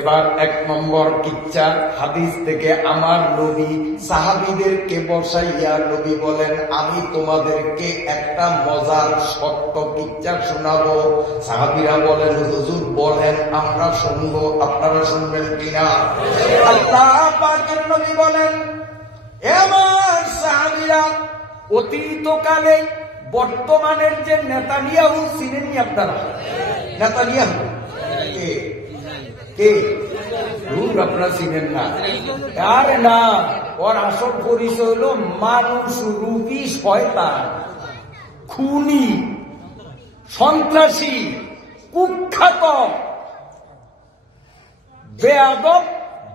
এবার 1 নম্বর কিচ্ছা হাদিস থেকে আমার নবী সাহাবীদেরকে বসাইয়া নবী বলেন, আমি তোমাদেরকে একটা মজার সত্য কিচ্ছা শোনাবো। সাহাবীরা বলেন, হুজুর বলেন, আমরা শুনবো, আপনারা শুনবেন কিনা? আল্লাহ পাকের নবী বলেন, আমার সাহাবীরা, অতীতকালে বর্তমানের যে নেতানিয়াহু চিনেননি আপনারা? নেতানিয়াহু কে? আপনারা চিনেন না? আরে না, ওর আসল পরিচয় হলো মানুষ রূপী শয়তান, খুনি, সন্ত্রাসী, কুখ্যাত, বেয়াদব,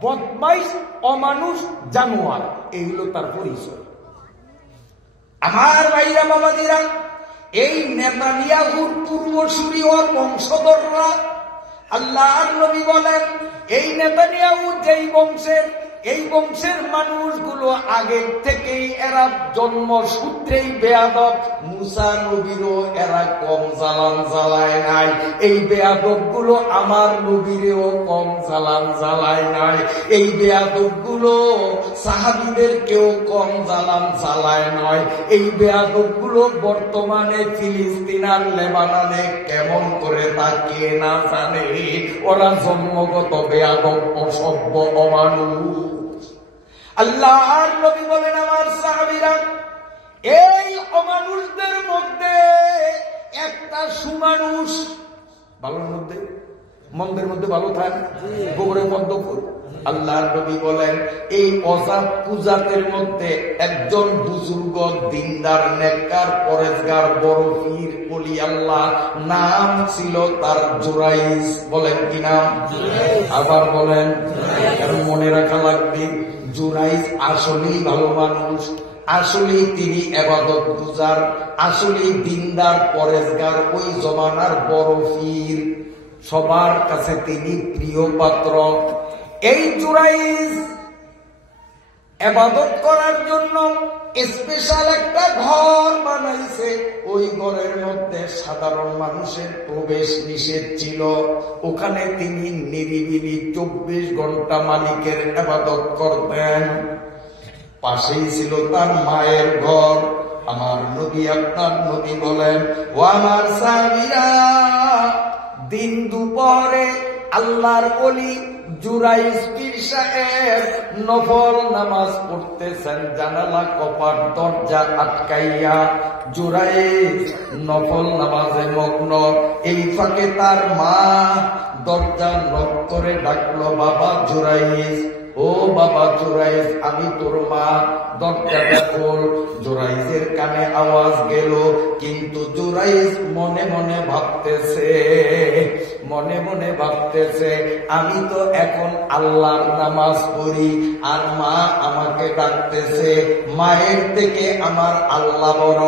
বদমাইশ, অমানুষ, জানোয়ার। এইগুলো তার পরিচয়। আমার ভাইরা বাবাজিরা, এই নেতানিয়াহুর পূর্বসূরি ওর বংশধররা, আল্লাহর নবী বলেন, এই নেতানিয়াহু যেই বংশের, এই বংশের মানুষগুলো আগে থেকেই এরা জন্মসূত্রেই বেয়াদব। মুসা নবীরও এরা কম জ্বালান জ্বালায় নাই। এই বেয়াদব গুলো আমার নবীরেও কম জ্বালান জ্বালায় নাই। এই বেয়াদব গুলো সাহাবীদেরকেও কম জ্বালান জ্বালায় নয়। এই বেয়াদব গুলো বর্তমানে ফিলিস্তিন আর লেবাননে কেমন করে তা কে না জানে। ওরা জন্মগত বেয়াদব, অসভ্য, অমানুষ। আল্লাহর নবী বলেন, আমার সাহাবীরা, এই অমানুষদের মধ্যে একটা সুমানুষ, ভালোর মধ্যে, মন্দের মধ্যে ভালো থাকে, গোবরে পদ্ম ফুল। আল্লাহর নবী বলেন, এই অজাব পূজাতের মধ্যে একজন বুজুর্গ, দিনদার, নেককার, পরেজগার, বড় পীর, ওলি আল্লাহ, নাম ছিল তার জুরাইজ। বলেন কি নাম? আবার বলেন, মনে রাখা লাগবে। জুরাইজ আসলেই ভালো মানুষ, আসলেই তিনি ইবাদত গুজার, আসলেই দিনদার, পরেজগার, ওই জমানার বড় পীর, সবার কাছে তিনি প্রিয় পাত্র। এই জুরাইজ ইবাদত করার জন্য স্পেশাল একটা ঘর বানাইছে। ওই ঘরের মধ্যে সাধারণ মানুষের প্রবেশ নিষেধ ছিল। ওখানে তিনি নিরিবিলি 24 ঘন্টা মালিকের ইবাদত করতেন। পাশেই ছিল তার মায়ের ঘর। আমার নবী, আপনার নবী বলেন, ও আমার সাহাবীরা, দিন দুপুরে আল্লাহর ওলি জুরাইজ পীর সাহেব নফল নামাজ পড়তেছেন, জানালা কপাট দরজা আটকাইয়া। জুরাইজ নফল নামাজে মগ্ন। এই ফাঁকে তার মা দরজা নক করে ডাকলো, বাবা জুরাইজ, ও বাবা জুরাইজ, আমি তোর মা, দরজাটা খোল। জুরাইজের কানে আওয়াজ গেল, কিন্তু জুরাইজ মনে মনে ভাবতেছে, আমি তো এখন আল্লাহর নামাজ পড়ি, আর মা আমাকে ডাকতেছে। মায়ের থেকে আমার আল্লাহ বড়,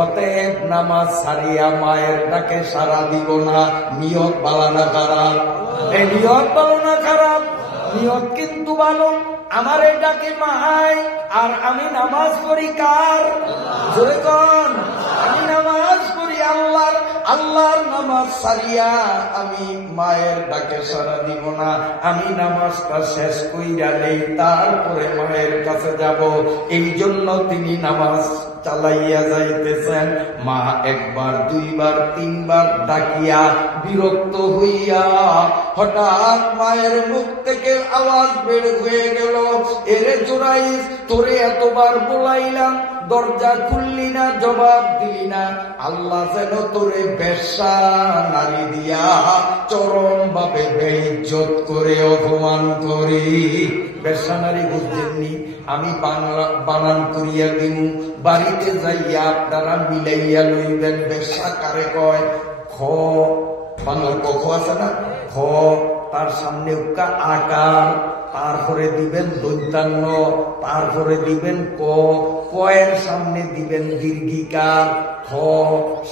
অতএব নামাজ ছাড়িয়া মায়ের ডাকে সাড়া দিব না। নিয়ত ভালো না খারাপ? এই নিয়ত ভালো না খারাপ? নিয়ত কিন্তু ভালো। আমার এটাকে মাহাই, আর আমি নামাজ পড়ি কার? জোরে কোন? আমি নামাজ পড়ি আল্লাহর। আল্লাহর নামাজ সারিয়া আমি মায়ের ডাকে সাড়া দিব না। আমি নামাজটা শেষ কইরা নেই, তারপরে মায়ের কাছে যাব। এই জন্য তিনি নামাজ চালাইয়া যাইতেছেন। মা একবার, দুইবার, তিনবার ডাকিয়া বিরক্ত হইয়া হঠাৎ মায়ের মুখ থেকে আওয়াজ বের হয়ে গেল, এরে জুরাইজ, তোরে এতবার বলাইলাম, দরজা খুললি না, জবাব দিলি না। আল্লাহ যেন তোরে বেশ্যা নারী দিয়া চরম ভাবে বেইজ্জত করে অপমান করি। বেশ্যা নারী বুঝছেননি? আমি বাংলা বানান করিয়া দিন, বাড়িতে যাইয়া আপনারা মিলাইয়া লইবেন। বেশ্যা কারে কয়? খ, বাংলার কখ আছে না, খ, তার সামনে উকা আকার, তারপরে দিবেন দৈত্যান্ন, তারপরে দিবেন ক, কয়ের সামনে দিবেন দীর্ঘিকার, খ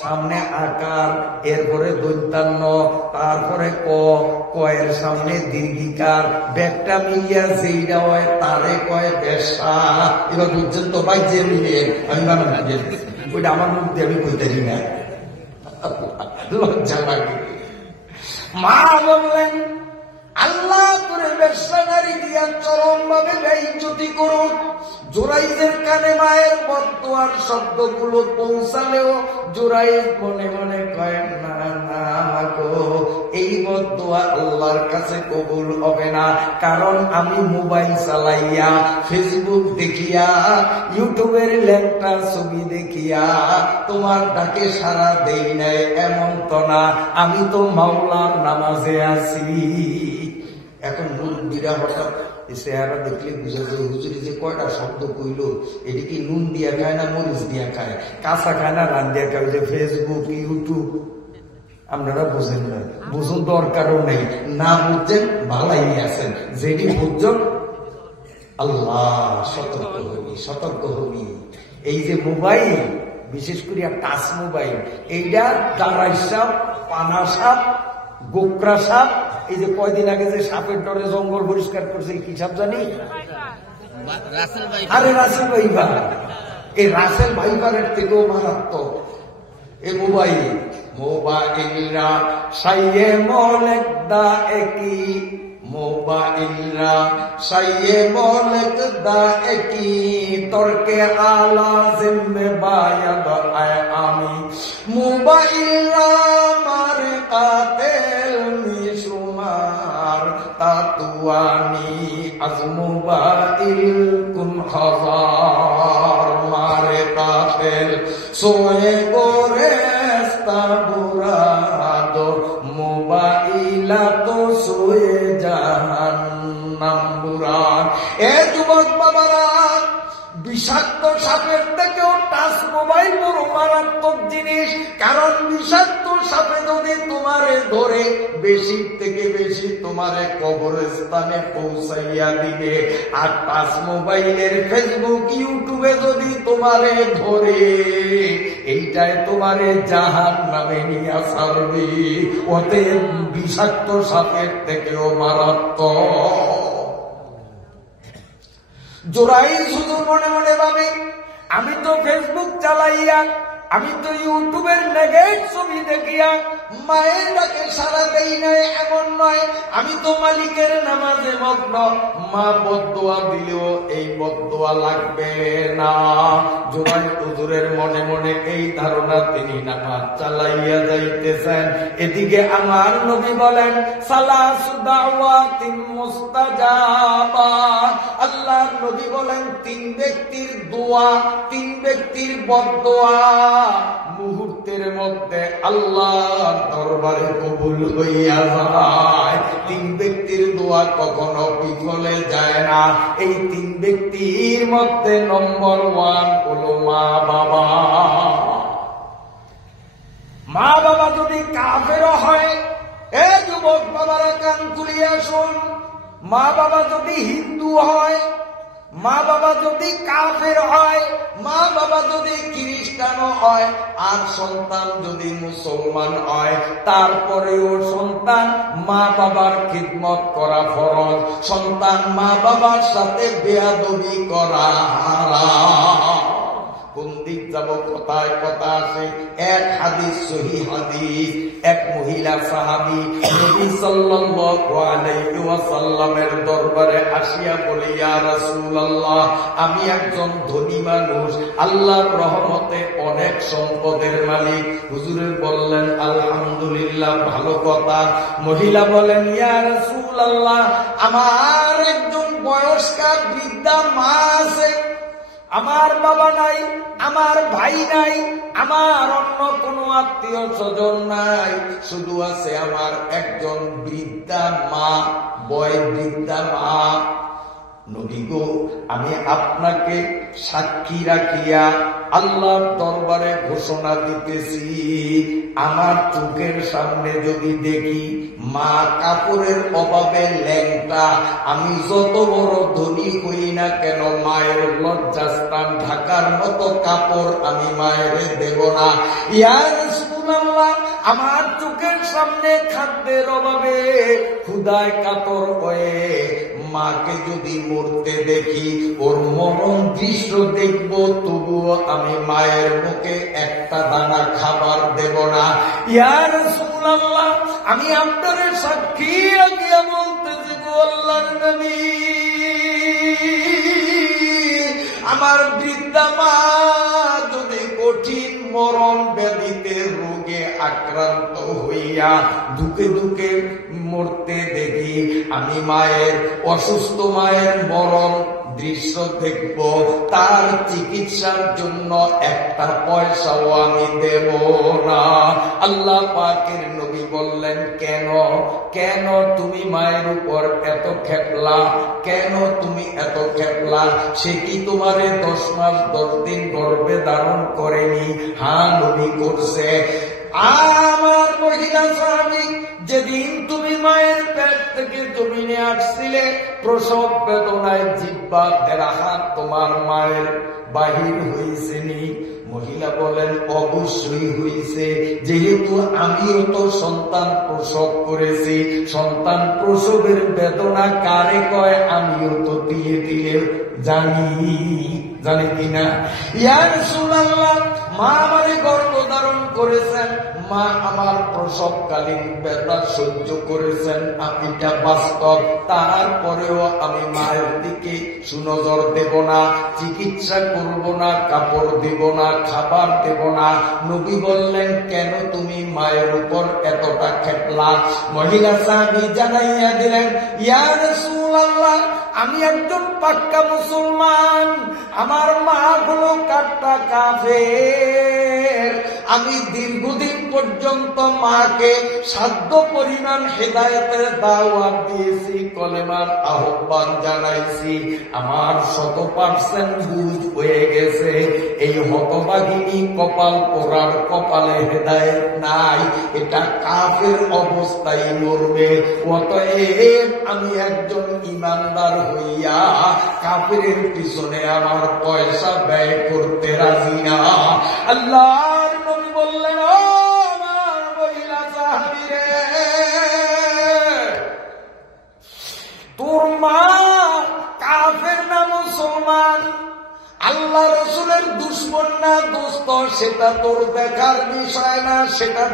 সামনে আকার, এরপরে দৈত্যান্ন, তারপরে ক, কয়ের সামনে দীর্ঘিকার। ব্যাগটা মিলিয়া যেইটা হয় তারে কয় বেশ্যা। এবার বুঝছেন তো ভাই? যে মিলে আমি বানান না, যে ওইটা আমার মুখ দিয়ে আমি কইতাছি না, লজ্জা লাগে। মা বললেন, চালাইয়া চরম ভাবে বেইজ্জতি করুক। জুরাইজের কানে মায়ের বদদুয়ার শব্দগুলো পৌঁছালেও জুরাইজ মনে মনে কয় না না গো, এই বদদুয়া আল্লাহর কাছে কবুল হবে না, কারণ আমি মোবাইল চালাইয়া, ফেসবুক দেখিয়া, ইউটিউবের ল্যাংটা ছবি দেখিয়া তোমার ডাকে সারা দেই নাই, এমন তো না, আমি তো মাওলার নামাজে আছি। এখন মুরব্বীরা হঠাৎ চেহারা দেখলে বুঝা যায় হুজুরি যে কয়টা শব্দ কইল, এটি কি নুন দিয়া খায় না মরিচ দিয়া খায়, কাঁচা খায় না রান দিয়া খায়? যে ফেসবুক ইউটিউব আপনারা বুঝেন না, বুঝুন দরকারও নেই, না বুঝছেন ভালাই আছেন, যেটি বুঝছেন আল্লাহ সতর্ক হবি, সতর্ক হবি। এই যে মোবাইল, বিশেষ করে টাচ মোবাইল, এইটা দাঁড়াই সাপ, পানা সাপ, গোকরা সাপ, এই যে কয়দিন আগে যে সাপের ডরে জঙ্গল পরিষ্কার করছে, কি সাপ জানি? আরে রাসেল ভাইবার। এই রাসেল ভাইবারের থেকেও মারাত্মক এই মোবাইল। মোবাইলরা সাইয়ে মলেক দা একই, মোবাইলরা সাইয়ে মলেক দা একই, তর্কে আলা জিম্মে বায়াদ আয় আমি, মোবাইলরা মারে কাতেল মিশুমার, তাতুয়ানি আজ মোবাইল কুন হাজার, মারে কাতেল সোয়ে গোরে বুরাদ, মোবাইলা তো সোয়ে জাহান্নাম বুরাদ। এ যুবক বাবারা, বিষাক্ত সাপের থেকেও টাচ মোবাইল বড় মারাত্মক জিনিস, কারণ বিষাক্ত সাপে যদি তোমারে ধরে বেশি থেকে বেশি তোমারে কবরস্থানে পৌঁছাইয়া দিবে, আর টাচ মোবাইলের ফেসবুক ইউটিউবে যদি তোমারে ধরে এইটাই তোমারে জাহান্নামে নিয়ে ছাড়বে। ওতে বিষাক্ত সাপের থেকেও মারাত্মক। জোরাই শুধু মনে মনে ভাবে, আমি তো ফেসবুক চালাইয়া, আমি তো ইউটিউবের নেগেট ছবি দেখিয়া মায়ের ডাকে সারা দেই নাই, এমন নয়, আমি তো মালিকের নামাজে মগ্ন, মা বদদুয়া দিলেও এই বদদুয়া লাগবে না। জোরাই হুজুরের মনে মনে এই ধারণা, তিনি নামাজ চালাইয়া যাইতেছেন, এদিকে আমার নবী বলেন সালাসু দাওয়াতিন মুস্তাজাবা, আল্লাহর নবী বলেন তিন ব্যক্তির দোয়া, তিন ব্যক্তির বদদুয়া মুহূর্তের মধ্যে আল্লাহর দরবারে কবুল হইয়া যায়। তিন ব্যক্তির দোয়া কখনো বিফলে যায় না। এই তিন ব্যক্তির মধ্যে নম্বর 1 হলো মা বাবা। মা বাবা যদি কাফের হয়, এ যুবক বাবারা কান খুলিয়া শুন, মা বাবা যদি হিন্দু হয়, মা বাবা যদি কাফের হয়, মা বাবা যদি খ্রিস্টানও হয়, আর সন্তান যদি মুসলমান হয়, তারপরেও সন্তান মা বাবার খিদমত করা ফরজ। সন্তান মা বাবার সাথে বেয়াদবি করা হারাম। কোন দিক যাব, কথায় কথা আসে। এক হাদিস, সহিহ হাদিস, এক মহিলা সাহাবী নবী সাল্লাল্লাহু আলাইহি ওয়াসাল্লামের দরবারে আসিয়া বলে, ইয়া রাসূলুল্লাহ, আমি একজন ধনী মানুষ, আল্লাহর রহমতে অনেক সম্পদের মালিক। হুজুরে বললেন, আলহামদুলিল্লাহ, ভালো কথা। মহিলা বলেন, ইয়া রাসূলুল্লাহ, আমার একজন বয়স্কা বৃদ্ধা মা আছে, আমার বাবা নাই, আমার ভাই নাই, আমার অন্য কোনো আত্মীয় স্বজন নাই, শুধু আছে আমার একজন বৃদ্ধা মা, বৃদ্ধা মা। নবী গো, আমি আপনাকে সাক্ষী রাখিয়া আল্লাহর দরবারে ঘোষণা দিতেছি, আমার চোখের সামনে যদি দেখি মা কাপড়ের অভাবে ল্যাংটা, আমি যত বড় ধনী হই না কেন, মায়ের লজ্জাস্থান ঢাকার মতো কাপড় আমি মায়ের দেব না। ইয়া রাসূলুল্লাহ, আমার চোখের সামনে খাদ্যের অভাবে ক্ষুধায় কাতর হয়ে মাকে যদি মরতে দেখি, ওর মরণ দৃশ্য দেখব, তবুও আমি মায়ের মুখে একটা দানা খাবার দেব না। ইয়া রাসূলুল্লাহ, আমি আপনার সাক্ষী রাখিয়া বলতেছি গো আল্লাহর নবী, আমার বৃদ্ধা মা যদি কঠিন মরণ ব্যাধিতে রোগে আক্রান্ত হইয়া দুকে দুকে মরতে দেখি, আমি মায়ের অসুস্থ মায়ের মরণ দৃশ্য দেখব, তার চিকিৎসার জন্য একটা পয়সাও আমি দেব না। আল্লাহ পাকের নবী বললেন, কেন কেন তুমি মায়ের উপর এত খেপলা, কেন তুমি এত খেপলা? সে কি তোমারে 10 মাস 10 দিন গর্ভে ধারণ করেনি? হ্যাঁ নবী করছে। আমার মহিলা সাহাবী, যেদিন তুমি মায়ের পেট থেকে জমিনে আসছিলে, প্রসব বেদনায় জিহ্বা 1.5 হাত তোমার মায়ের বাহির হয়েছে নি? মহিলা বলেন, অবশ্যই হয়েছে, যেহেতু আমিও তো সন্তান প্রসব করেছি। সন্তান প্রসবের বেদনা কারে কয় আমিও তো দিয়ে দিলে জানি কিনা? ইয়া রাসূলুল্লাহ, মা আমারে গর্ভধারণ করেছেন, মা আমার প্রসবকালীন ব্যথা সহ্য করেছেন, এটা বাস্তব। তারপরেও আমি মায়ের দিকে সুনজর দেব না, চিকিৎসা করব না, কাপড় দেব না, খাবার দেব না। নবী বললেন, কেন তুমি মায়ের উপর এতটা খেপলা? মহিলা সাহাবী জানাইয়া দিলেন, ইয়া রাসূলুল্লাহ, আমি একজন পাক্কা মুসলমান, আমার মা হলো কাট্টা কাফের। আমি দীর্ঘদিন পর্যন্ত মাকে সাধ্য পরিমাণ হেদায়েতের দাওয়াত দিয়েছি, কলেমার আহ্বান জানাইছি। আমার 100% বুঝ হয়ে গেছে, এই হতভাগিনী কপাল পোড়ার কপালে হেদায়েত নাই, এটা কাফের অবস্থায় মরবে। অতএব আমি একজন ইমানদার হইয়া কাফেরের পিছনে আমার পয়সা ব্যয় করতে রাজি না। আল্লাহর নবী বললেন, ও আমার মহিলা সাহাবী রে, তোর মা কাফের না মুসলমান, আল্লাহ রসুলের দুশমন না দোস্ত, সেটা তোর দেখার বিষয় না, সেটা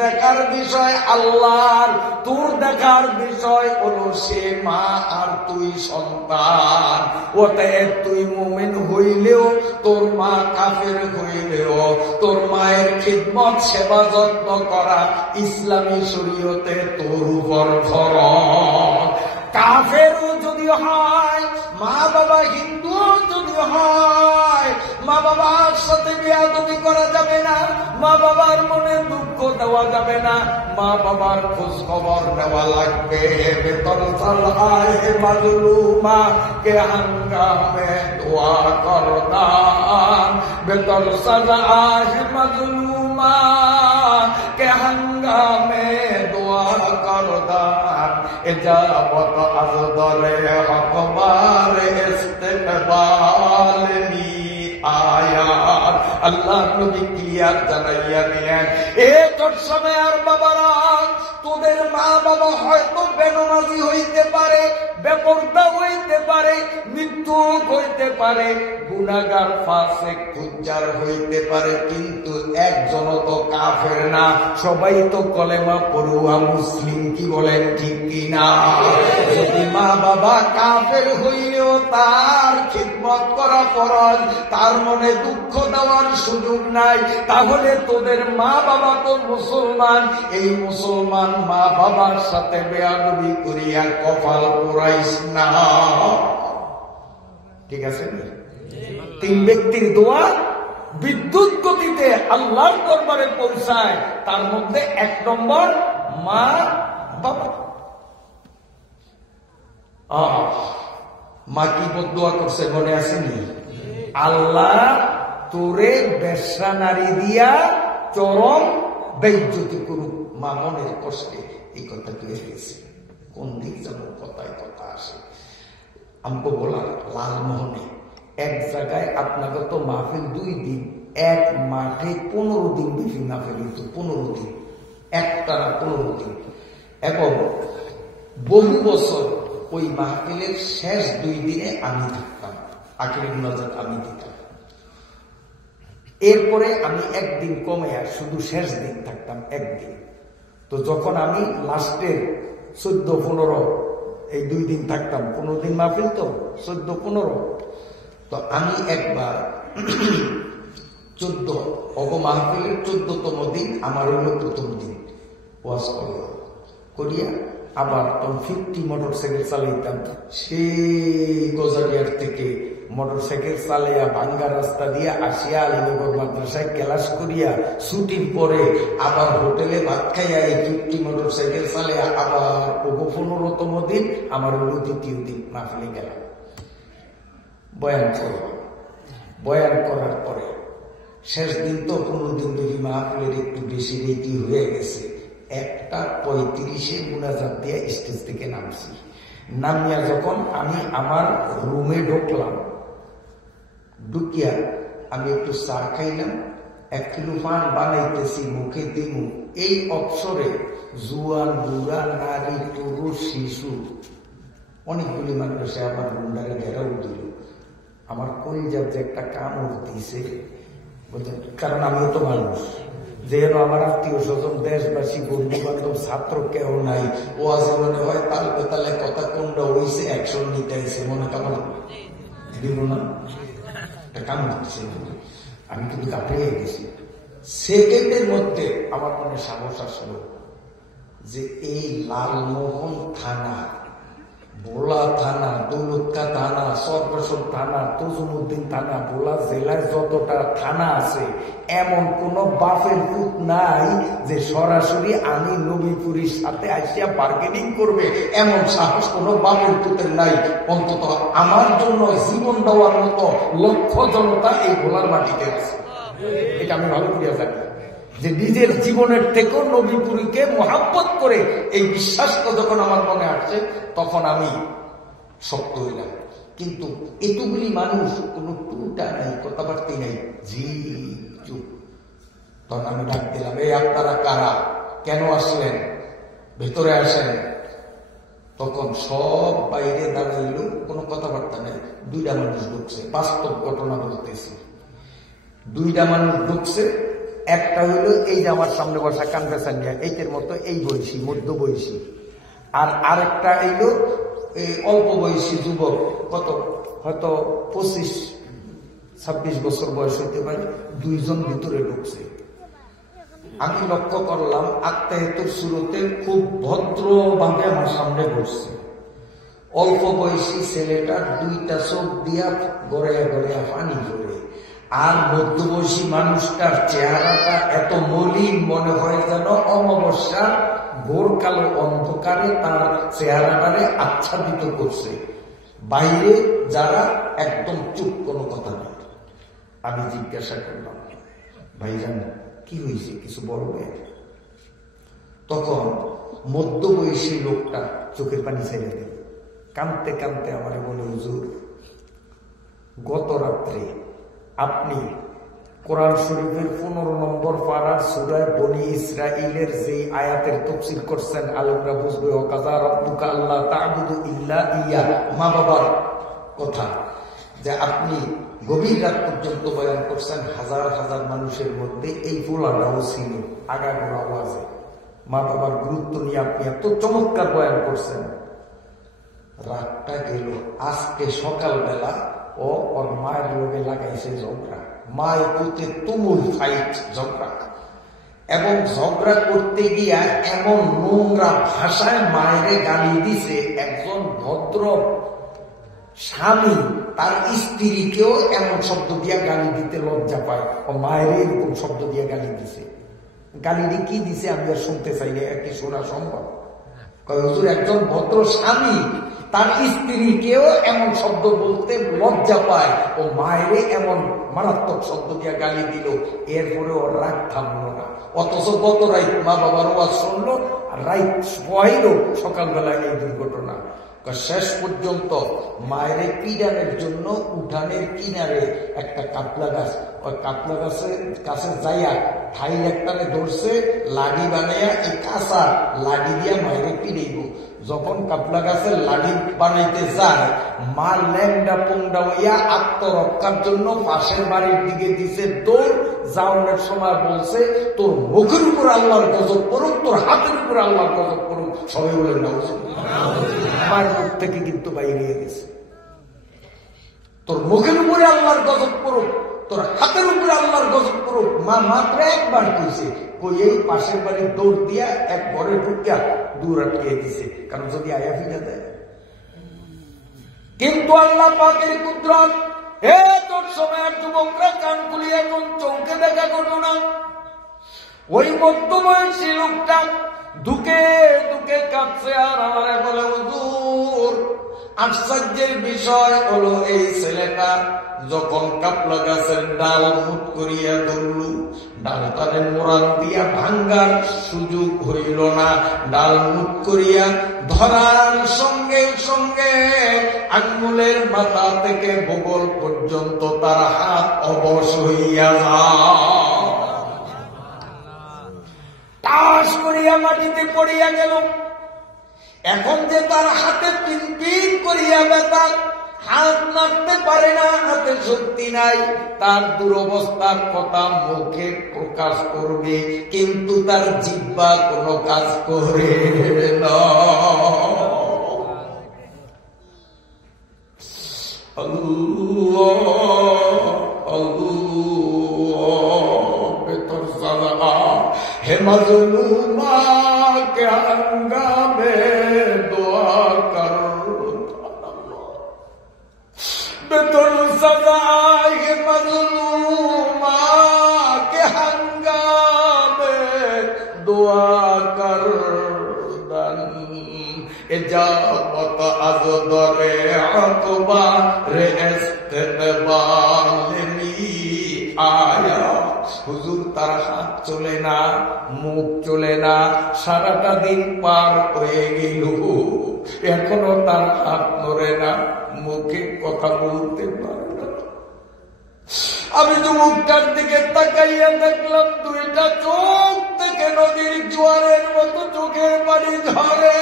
দেখার বিষয় আল্লাহর। তোর দেখার বিষয় হলো সে মা আর তুই সন্তান। অতএব তুই মুমিন হইলেও, তোর মা কাফের হইলেও, তোর মায়ের খিদমত সেবা যত্ন করা ইসলামী শরীয়তে তোর উপর ফরজ। কাফেরও যদি হয়, মা বাবা হিন্দু যদি হয়, মা বাবার সাথে বেয়াদবি করা যাবে না, মা বাবার মনে দুঃখ দেওয়া যাবে না, মা বাবার খোঁজ খবর নেওয়া লাগবে। বেতন সালায় মাজলুমা কে হাঙ্গামে দোয়া করদান, বেতন সালায় মাজলুমা কে হাঙ্গামে দোয়া করদান। এজাবত আজদরে হকবার ইস্তেকবাল নি আয়াত। আল্লাহ নবী ক্লিয়ার জানাইয়া দিলেন, এ তোর সময় আর বাবারা, তোদের মা বাবা হয়তো বেনামাজি হইতে পারে, বেপরদা হইতে পারে, মৃত্যু হইতে পারে, গুনাহগার ফাসিক ফুজ্জার হইতে পারে, কিন্তু একজনও তো কাফের না, সবাই তো কলেমা পড়ুয়া মুসলিম। কি বলেন ঠিক কিনা? যদি মা বাবা কাফের হইলেও তার খিদমত করা ফরজ, তার মনে দুঃখ দেওয়ার সুযোগ নাই, তাহলে তোদের মা বাবা তো মুসলমান, এই মুসলমান মা বাবার সাথে বেয়াদবি করিয়া কপাল পোড়াইস না। ঠিক আছে? 3 ব্যক্তির দোয়া বিদ্যুৎ গতিতে আল্লাহর দরবারে পৌঁছায়, তার মধ্যে 1 নম্বর মা বাবা। মা কি বদদোয়া করছে মনে আসেনি? আল্লাহ তোরে বেশ্যা নারী দিয়া চরম বেইজ্জতি করুক। মা মনের কষ্টে এই কথা তুলে গেছে। কোন দিক যেন কথায় কথা আসে। আমাকে বলা লালমোহনে এক জায়গায় আপনাকে তো মাহফিল 2 দিন, এক মাঠে 15 দিন বেশি মাহফিল হইত। 15 দিন একটানা 15 দিন। এবং বহু বছর ওই মাহফিলের শেষ 2 দিনে আমি থাকতাম, আখিরের মুনাজাত আমি দিতাম। এরপরে আমি একদিন কমে আর শুধু শেষ দিন থাকতাম একদিন। তো যখন আমি লাস্টের 14-15 এই 2 দিন থাকতাম, 15 দিন মাহফিল তো 14-15, তো আমি একবার 14 মাহফিলের 14তম দিন আমার হলো প্রথম দিন ওয়াজ করিয়া আবার তখন 50 মোটরসাইকেল চালাইতাম, সেই গজারিয়ার থেকে মোটরসাইকেল চালাইয়া ভাঙ্গা রাস্তা দিয়ে আসিয়া আলীনগর মাদ্রাসায় ক্লাস করিয়া ছুটির পরে আবার হোটেলে ভাত খাইয়া এই 50 মোটরসাইকেল চালাইয়া আবার 15তম দিন আমার হলো দ্বিতীয় দিন মাহফিলে গেলাম বয়ান করার পরে শেষ দিন তো 15 দিন ধরে মাহফিলের একটু বেশি রীতি হয়ে গেছে। 1:35 মুনাজাত দিয়ে স্টেজ থেকে নামিয়া যখন আমি আমার রুমে ঢুকলাম, ঢুকিয়া আমি একটু চা খাইলাম, 1 কিলো পান বানাইতেছি মুখে দিমু, এই অবসরে জুয়ান বুড়া নারী পুরুষ শিশু অনেকগুলি মানুষে আমার রুমটাকে ঘেরাও দিল। আমার কলিজার যে একটা কামড় দিছে, কারণ আমিও তো মানুষ, যেহেতু আমার আত্মীয় স্বজন দেশবাসী বন্ধু বান্ধব ছাত্র কেউ নাই, ও আজে মনে হয় তাল পেতালে কথা কোনটা হয়েছে অ্যাকশন নিতে আইছে, মনে কামড় দিব না, একটা কামড় দিচ্ছে, আমি কিন্তু কাঁপিয়ে গেছি। সেকেন্ডের মধ্যে আমার মনে সাহস আসলো যে এই লালমোহন থানা, ভোলা থানা, দৌলতকা থানা, সরকার থানা, তজুমুদ্দিন থানা, ভোলা জেলায় যতটা থানা আছে এমন কোন বাপের পুত নাই যে সরাসরি আমি নবীপুরীর সাথে আসিয়া বার্গেনিং করবে, এমন সাহস কোন বাপের পুতের নাই। অন্তত আমার জন্য জীবন দেওয়ার মতো লক্ষ জনতা এই ভোলার মাটিতে আছে, এটা আমি ভালো করিয়া জানি যে নিজের জীবনের থেকেও নবীপুরীকে মহাব্বত করে এই বিশ্বাসটা যখন আমার মনে আসছে তখন আমি শক্ত হইলাম। কিন্তু এতগুলি মানুষ কোন টুটা নাই, কথাবার্তা নাই, জি চুপ। তখন আমি ডাক দিলাম, এই আপনারা কারা, কেন আসলেন, ভেতরে আসেন। তখন সব বাইরে দাঁড়াইল, কোনো কথাবার্তা নেই। 2টা মানুষ ঢুকছে, বাস্তব ঘটনা বলতেছি। 2টা মানুষ ঢুকছে, একটা হইল এই যে আমার সামনে বসা কানবেসানিয়া, এইটার মতো এই বয়সী, মধ্য বয়সী, আর আরেকটা এইল এই অল্প বয়সী যুবক, কত হয়তো 25-26 বছর বয়স হইতে পারে। 2 জন ভিতরে ঢুকছে। আমি লক্ষ্য করলাম আত্মায়তের শুরুতে খুব ভদ্রভাবে আমার সামনে বসছে। অল্প বয়সী ছেলেটার 2টা চোখ দিয়া গড়াইয়া গড়াইয়া পানি পড়ে, আর মধ্যবয়সী মানুষটার চেহারাটা এত মলিন, মনে হয় যেন অমাবস্যার ভোর কালো অন্ধকারে তার চেহারাটারে আচ্ছাদিত করছে। বাইরে যারা একদম চুপ, কোনো কথা নেই। আমি জিজ্ঞাসা করলাম, ভাইজান কি হয়েছে, কিছু বলবে? তখন মধ্যবয়সী লোকটা চোখের পানি ছেড়ে দিল, কাঁদতে কাঁদতে আমারে বলে, হুজুর গত রাত্রে আপনি কোরআন শরীফের 15 নম্বর পারার সূরা বনী ইসরাইলের যে আয়াতের তাফসীর করছেন, আলেমরা বুঝবে, ওয়াকাযা রাব্বুকা আল্লা তা'বুদু ইল্লা ইয়া, মা বাবার কথা, যে আপনি গভীর রাত পর্যন্ত বয়ান করছেন, হাজার হাজার মানুষের মধ্যে এই পোলাটাও ছিল, আগাগোড়া আওয়াজে মা বাবার গুরুত্ব নিয়ে আপনি এত চমৎকার বয়ান করছেন। রাতটা গেল, আজকে সকালবেলা ও ওর মায়ের লোকে লাগাইছে ঝগড়া, মায়ের পুতে তুমুল ফাইট, ঝগড়া, এবং ঝগড়া করতে গিয়া এমন নোংরা ভাষায় মায়েরে গালি দিছে। একজন ভদ্র স্বামী তার স্ত্রীকেও এমন শব্দ দিয়া গালি দিতে লজ্জা পায়, ও মায়ের এরকম শব্দ দিয়া গালি দিছে। গালিটি কি দিছে আমি আর শুনতে চাই না, একটি শোনা সম্ভব? হুজুর একজন ভদ্র স্বামী তার স্ত্রীকেও এমন শব্দ বলতে লজ্জা পায়, ও মায়েরে এমন মারাত্মক শব্দ দিয়া গালি দিল, এরপরে ওর রাগ থামলো না। অথচ গত রাত মা বাবার ওয়াজ শুনলো, আর রাত শোয়াইল, সকালবেলায় এই দুর্ঘটনা। শেষ পর্যন্ত মায়ের পিডানের জন্য উঠানের কিনারে একটা কাপলা গাছ, ওই কাপলা গাছের কাছে যাইয়া ঠাই একটারে ধরছে, লাঠি বানাইয়া এই কাঁচা লাঠি দিয়া মায়ের পিড়াইব। যখন কাপলা গাছের লাঠি বানাইতে যায়, মা ল্যাংডা পোংডা হইয়া আত্মরক্ষার জন্য পাশের বাড়ির দিকে দিছে দৌড়। যাওয়ার সময় বলছে, তোর মুখের উপর আল্লাহর গজব করুক, তোর হাতের উপর আল্লাহর গজব করুক। সবাই বলে না, মায়ের মুখ থেকে কিন্তু বাইরে গেছে। তোর মুখের উপরে আল্লাহর গজব পড়ুক, তোর হাতের উপরে আল্লাহর গজব পড়ুক। মা মাত্র একবার কইছে, কই এই পাশের বাড়ি দৌড় দিয়া এক ঘরে ঢুকিয়া দূর আটকিয়ে দিছে, কারণ যদি আয়া ফিরে দেয়। কিন্তু আল্লাহ পাকের কুদরত, হে তোর সময়ের যুবকরা কান খুলিয়া কোন চৌকে দেখা ঘটনা। ওই মধ্যবয়সী লোকটা দুকে দুকে কাঁপছে আর আমারে বলে, হুজুর আশ্চর্যের বিষয় হলো এই ছেলেটা যখন কাপলা গাছের ডাল মুট করিয়া ধরল, ডাল তারে মোড়ান দিয়া ভাঙ্গার সুযোগ হইল না। ডাল মুট করিয়া ধরার সঙ্গে সঙ্গে আঙ্গুলের মাথা থেকে বগল পর্যন্ত তার হাত অবশ হইয়া টাস করিয়া মাটিতে পড়িয়া গেল। এখন যে তার হাতে পিন পিন করিয়া ব্যথা, হাত নাড়তে পারে না, হাতে শক্তি নাই। তার দুরবস্থার কথা মুখে প্রকাশ করবে, কিন্তু তার জিহ্বা কোনো কাজ করে না। বেতর সালা হে মাজলুমা কে হঙ্গামে দোয়া কর, বেতর সালা হে মাজলুমা কে হঙ্গামে দোয়া কর দন ইজাবত আজ দরে আকবা রে ইস্তেকবালনি আয়া। হুজুর তার হাত চলে না, মুখ চলে না, সারাটা দিন পার হয়ে গেল, এখনো তার হাত নড়ে না, মুখে কথা বলতে পারে না। আমি যুবকটার দিকে তাকাইয়া দেখলাম দুইটা চোখ থেকে নদীর জোয়ারের মতো চোখের পানি ঝরে।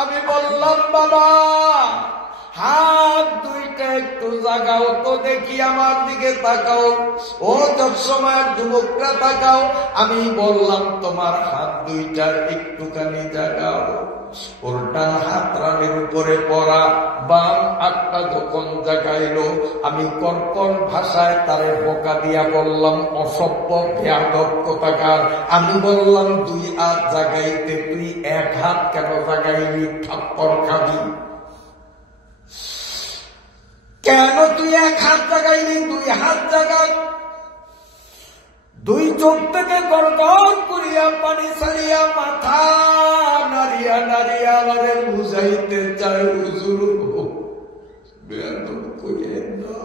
আমি বললাম, বাবা হাত দুইটা একটু জাগাও তো দেখি, আমার দিকে তাকাও। ও সব সময় যুবকরা তাকাও। আমি বললাম, তোমার হাত দুইটা একটুখানি জাগাও। ওরটা হাত রানের উপরে পড়া, বাম হাতটা যখন জাগাইল, আমি কর্কর ভাষায় তারে বোকা দিয়া বললাম, অসভ্য বেয়াদব কোথাকার। আমি বললাম, দুই হাত জাগাইতে তুই এক হাত কেন জাগাইলি? থাপ্পড় খাবি। কেন তুই এক হাত জাগাইলি? দুই হাত জাগাই। দুই চোখ থেকে গড়গড় করিয়া পানি ছাড়িয়া মাথা নাড়িয়া নাড়িয়া আমারে বুঝাইতে চাই, হুজুর বেয়াদব করিয়েন না।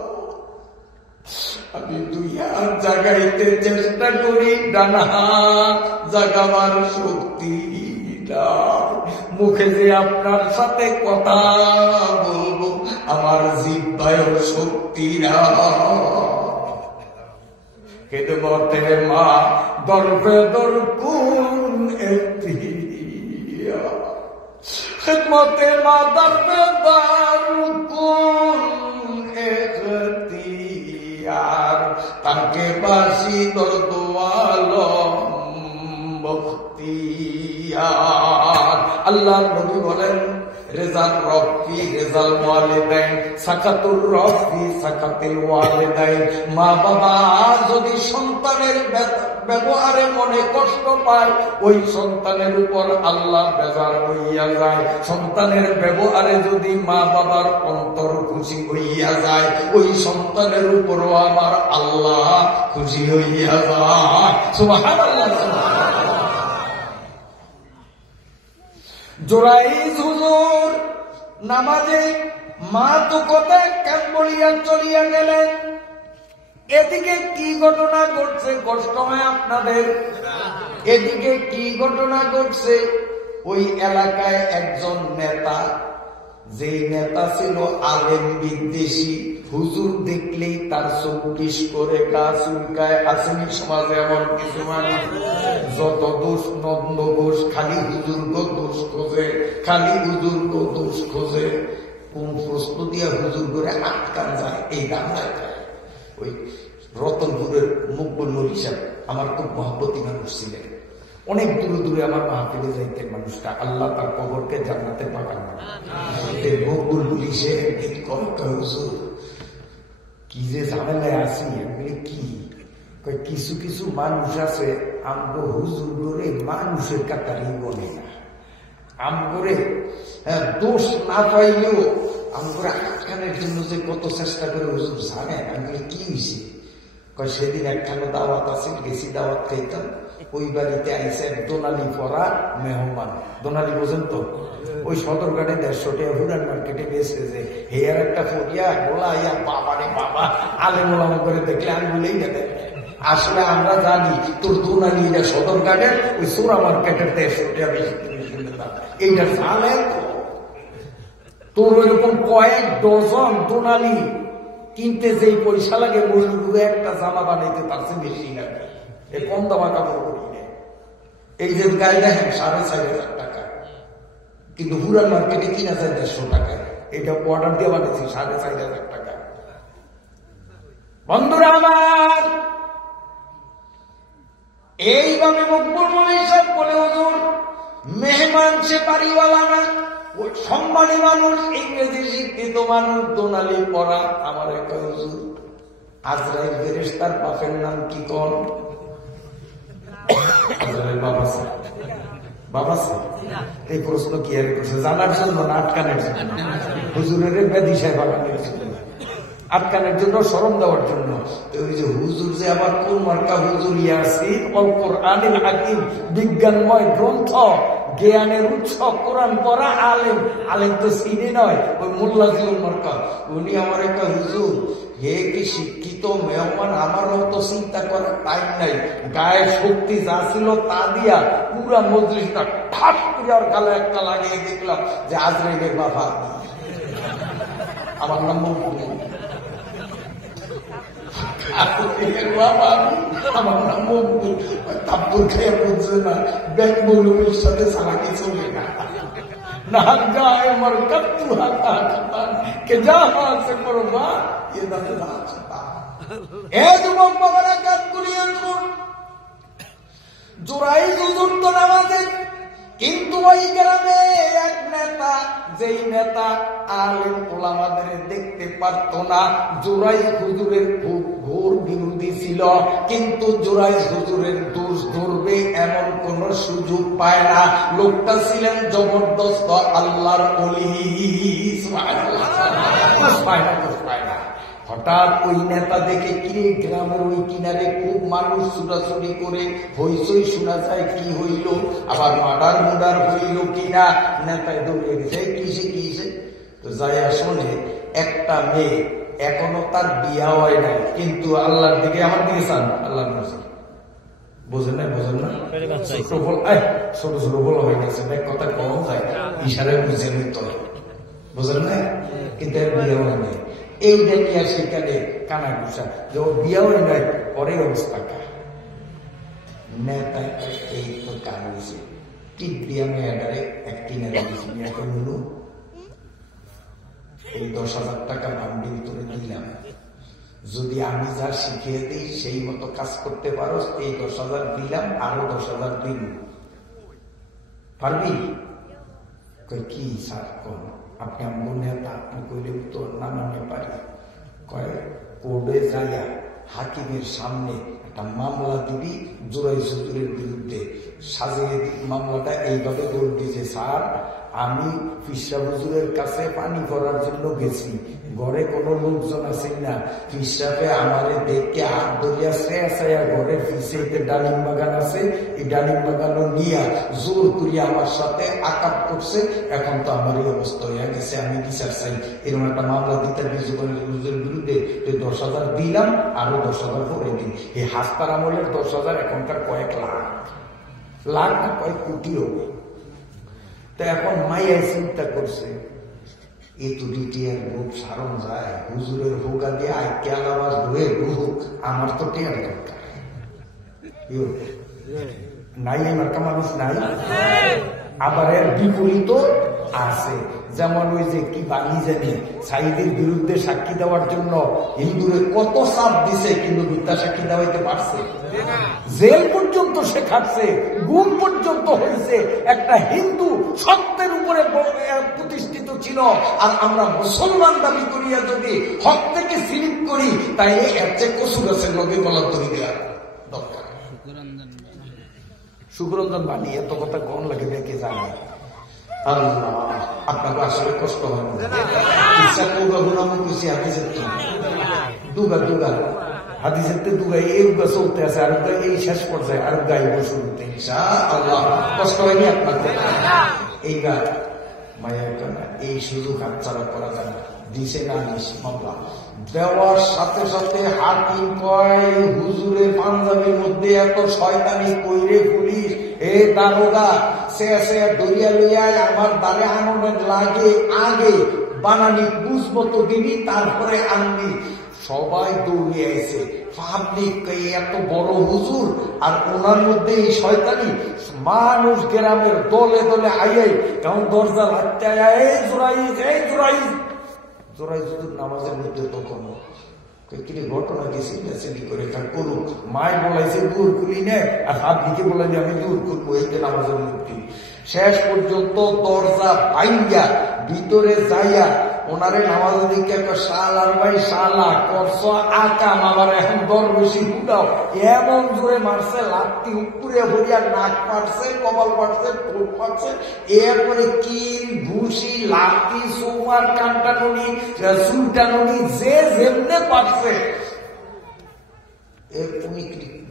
আমি দুই হাত জাগাইতে চেষ্টা করি, ডান হাত জাগাবার শক্তি মুখে যে আপনার সাথে কথা বলবো আমার জিহ্বায় শক্তি না। খেদমতে মা দরবে দরকুন এখতিয়ার, খেদমতে মা দরবে দরকুন এখতিয়ার, তাকে বাসি দরদওয়ালম বখতিয়ার। আল্লাহ নবী বলেন, রেজাল রব্বি রেজাল ওয়ালিদাইন, সাকাতুর রব্বি সাকাতিল ওয়ালিদাইন। মা বাবা যদি সন্তানের ব্যবহারে মনে কষ্ট পায়, ওই সন্তানের উপর আল্লাহ বেজার হইয়া যায়। সন্তানের ব্যবহারে যদি মা বাবার অন্তর খুশি হইয়া যায়, ওই সন্তানের উপরও আমার আল্লাহ খুশি হইয়া যায়। সুবহানাল্লাহ। জোরাইজ হুজুর নামাজে মা তো কথা কেন বলিয়া চলিয়া গেলেন। এদিকে কি ঘটনা ঘটছে কষ্ট হয় আপনাদের? এদিকে কি ঘটনা ঘটছে? ওই এলাকায় একজন নেতা, যে নেতা ছিল আলেম বিদ্বেষী, হুজুর দেখলেই তার চোখ বিষ করে গা চুলকায়। আসেনি সমাজে এমন কিছু মানুষ, যত দোষ নন্দ ঘোষ খালি হুজুরকে দোষ খোঁজে, খালি হুজুরকে দোষ খোঁজে। কোন প্রশ্ন দিয়া হুজুর করে আটকান যায় এই গান্ধায়। ওই রতনপুরের মুকবুল মল্লিক সাহেব আমার খুব মহব্বতী মানুষ ছিলেন। অনেক দূরে দূরে আমার মাহফিলে যাইতেন মানুষটা, আল্লাহ তার কবরকে জান্নাতে পাঠান। বকুল পুলিশে কি যে ঝামেলায় আছি, কি কিছু কিছু মানুষ আছে আমগো হুজুরে মানুষের কাতারি বলে না, আমগরে দোষ না পাইলেও আমগরে আটকানোর জন্য যে কত চেষ্টা করে হুজুর জানেন। আমি কি হয়েছে, সেদিন একখানে দাওয়াত আছে, গেছি দাওয়াত খাইতাম, ওই বাড়িতে আইসে দোনালি পরা মেহমান। দোনালি বোঝেন তো, ওই সদরঘাটে 150 টাকা হুরান মার্কেটে বেঁচে যে হেয়ার একটা ফটিয়া গোলা ইয়া বাবা রে বাবা, আলেম ওলামা করে দেখলে আমি বলেই না দেখ। আসলে আমরা জানি তোর দোনালি এটা সদরঘাটের ওই সোরা মার্কেটের 150 টাকা বেশি এইটা জানে তোর ওইরকম কয়েক ডজন দোনালি কিনতে যেই পয়সা লাগে মজুরে একটা জামা বানাইতে তার চেয়ে বেশি লাগে। এই কম দামা কাপড় করি না। এই যে গায়ে দেখেন 4,500 টাকা, কিন্তু হুরান মার্কেটে কিনা যায় 150 টাকায়। এটা অর্ডার দিয়ে বানিয়েছি 4,500 টাকা। বন্ধুরা আমার, এইভাবে মকবুল মনির সাহেব বলে হুজুর মেহমান সে বাড়িওয়ালা না, ওই সম্মানী মানুষ, ইংরেজি শিক্ষিত মানুষ, দোনালি পড়া। আমার একটা হুজুর আজরাইল ফেরেশতার বাপের নাম কি কোন? আজরাইল বাবা স্যার, বাবা স্যার। এই প্রশ্ন কি আর করছে জানার জন্য না আটকানোর জন্য? হুজুরের বেদি সাহেব বাগানের জন্য, আটকানোর জন্য, শরম দেওয়ার জন্য। ওই যে হুজুর যে আবার কোন মার্কা হুজুর ইয়াসিন অল কোরআনিল হাকিম, বিজ্ঞানময় গ্রন্থ, জ্ঞানের উৎস, কোরআন পড়া আলেম। আলেম তো চিনি নয়, ওই মোল্লা জিউল মার্কা। উনি আমার একটা হুজুর, হে কি শিক্ষিত মেহমান, আমারও তো চিন্তা করার টাইম নাই। গায়ে শক্তি যা ছিল তা দিয়া পুরা মজলিসটা ঠাস করে আর গালে একটা লাগিয়ে দেখলাম যে আজরাইলের বাবা। আমার নাম আমার নাম মকবুল। তাপ্পুর খেয়ে বুঝছে না, ব্যাগ মৌলবীর সাথে সালাকি চলবে না। না গায়ে আমার কত্তু হাতা খাতান কে যা হাসে করবা এ দাঁতে দাঁড়া। এ যুবক বাবারা কাজ করিয়ে জোড়াই হুজুর তো নামাজে, কিন্তু ওই গ্রামে এক নেতা, যেই নেতা আলেম ওলামাদের দেখতে পারত না, জোড়াই হুজুরের খুব ঘোর বিরোধী ছিল। কিন্তু জোড়াই হুজুরের দোষ ধরবে এমন কোন সুযোগ পায় না। লোকটা ছিলেন জবরদস্ত আল্লাহর ওলি। হঠাৎ ওই নেতা দেখে কিরে গ্রামের ওই কিনারে খুব মানুষ ছুটাছুটি করে, হইচই শোনা যায়, কি হইল, আবার মার্ডার মুডার হইল কিনা। নেতায় দৌড়ে গেছে, কিসে কিসে তো যাই শোনে একটা মেয়ে, এখনো তার বিয়া হয় নাই, কিন্তু আল্লাহর দিকে, আমার দিকে চান, আল্লাহর নজর বোঝেন না, বোঝেন না, ছোট ছোট বলা হয়ে গেছে, কথা কম যায়, ইশারায় বুঝে নিত, বোঝেন না, কিন্তু বিয়া হয় নাই। এইটা নিয়ে সেখানে কানা ঘুষা যে ও বিয়া হয় নাই, পরের অবস্থা কা নেতা এই তো কান হয়েছে। টিপ দিয়া মেয়াডারে একটি নেতা মিলু এই 10,000 টাকা বান্ডিল তুলে দিলাম, যদি আমি যা শিখিয়ে দিই সেই মতো কাজ করতে পারো, এই 10,000 দিলাম, আরো 10,000 দিল, পারবি? কি স্যার কোন আপনি আমার নেতা, আপনি কইলে তো না মানে পারি। কয় কোর্টে যাইয়া হাকিমের সামনে একটা মামলা দিবি জোড়াই হুজুরের বিরুদ্ধে, সাজিয়ে মামলাটা এইভাবে বলবি যে স্যার আমি ফিসা হুজুরের কাছে পানি ভরার জন্য গেছি, ঘরে কোনো লোকজন আছে না, ফিসাবে আমারে দেখে হাত ধরিয়া ছায়া ঘরের পিছিয়ে ডালিম বাগান আছে, এই ডালিম বাগানও নিয়ে জোর করিয়া আমার সাথে আকাপ করছে। এখন তো আমার এই অবস্থা হয়ে গেছে, আমি বিচার চাই, এরকম একটা মামলা দিতে হুজুরের বিরুদ্ধে 10,000 দিলাম, আরো 10,000 ভরে দিন। এই হাসপার আমলের 10,000 এখনকার কয়েক লাখ, লাখ না কয়েক কোটি হবে। তো এখন মাইয়া চিন্তা করছে এ তো রিটিয়ার রূপ সারণ যায়, হুজুরের হোগা দিয়ে আইকে আলাবাস ধুয়ে ঢুক, আমার তো টিয়ার দরকার নাই, এই মার্কা মানুষ নাই। আবার এর বিপরীত আছে। যেমন ওই যে কি বাণী জানি সাইদের বিরুদ্ধে সাক্ষী দেওয়ার জন্য হিন্দুরে কত চাপ দিছে, কিন্তু মিথ্যা সাক্ষী দেওয়াইতে পারছে? জেল পর্যন্ত সে খাটছে, গুম পর্যন্ত হয়েছে। একটা হিন্দু সত্যের উপরে প্রতিষ্ঠিত ছিল, আর আমরা মুসলমান দাবি করিয়া যদি হক থেকে সিলিপ করি, তাইলে এর চেয়ে কচু গাছের লগে গলা ধরে দেওয়ার দরকার। সুখরঞ্জন বাণী এত কথা কোন লাগে দেখে জানে আল্লাহ। আপনাকে আসলে কষ্ট হয় না, ইচ্ছা করবো গুণামো খুশি হাদিসের তো দুগা দুগা হাদিসের তো দুগা এই উগা চলতে আছে, আর এই শেষ পর্যায়ে আর গাইব শুনতে ইনশাআল্লাহ। কষ্ট হয়নি আপনাকে? এই গা মায়ের কানা এই সুযোগ হাতছাড়া করা যায় না। দিছে না দিস মামলা দেওয়ার সাথে সাথে হাকিম কয় হুজুরের পাঞ্জাবির মধ্যে এত শয়তানি কইরে পুলিশ এ দারোগা সে দরিয়া লইয়ায় আমার দ্বারে আনন্দ লাগে, আগে বানানি বুঝবো তো দিবি, তারপরে আনবি। সবাই দৌড়িয়ে আইছে, পাবলিক এত বড় হুজুর আর ওনার মধ্যে এই শয়তানি। মানুষ গ্রামের দলে দলে আইয়াই কারণ দরজা লাগতে এই জোরাইজ এই জোরাইজ জোরাইজ নামাজের মধ্যে তখন ঘটনা গেছি করে করুক। মায় বলাইছে দূর করি নে, আর হাত দিকে বলে যে আমি দূর করবো, এইটা নামাজের মধ্যে। শেষ পর্যন্ত দরজা ভাইয়া ভিতরে যাইয়া ওনারে নামাজ দিকে একটা শাল আর ভাই শালা করছ আকাম, আবার এখন দর বেশি উঠাও এমন জোরে মারছে, লাত্তি উপরে ভরিয়া নাক পাটছে, কপাল পাটছে, ঠোঁট পাটছে, এরপরে কিল ঘুষি লাত্তি সুমার কানটানুনি চুলটানুনি যে যেমনে পাটছে।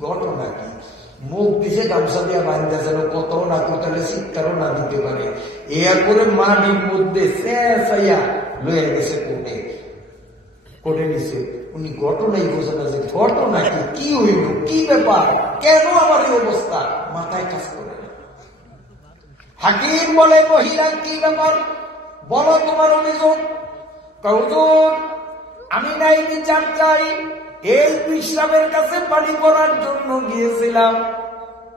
ঘটনা কি মুখ দিছে গামছা দিয়া বান্ধা যেন কত না কোথালে চিৎকারও না দিতে পারে। এরপরে মাটির মধ্যে চেঁচাইয়া লয়ে গেছে কোর্টে, কোর্টে নিছে। উনি ঘটনাই বোঝে না যে ঘটনা কি হইল, কি ব্যাপার, কেন আমার এই অবস্থা, মাথায় কাজ করে না। হাকিম বলে মহিলা কি ব্যাপার বলো তোমার অভিযোগ? হুজুর আমি নাই বিচার চাই, এই বিশ্রামের কাছে পানি পড়ার জন্য গিয়েছিলাম,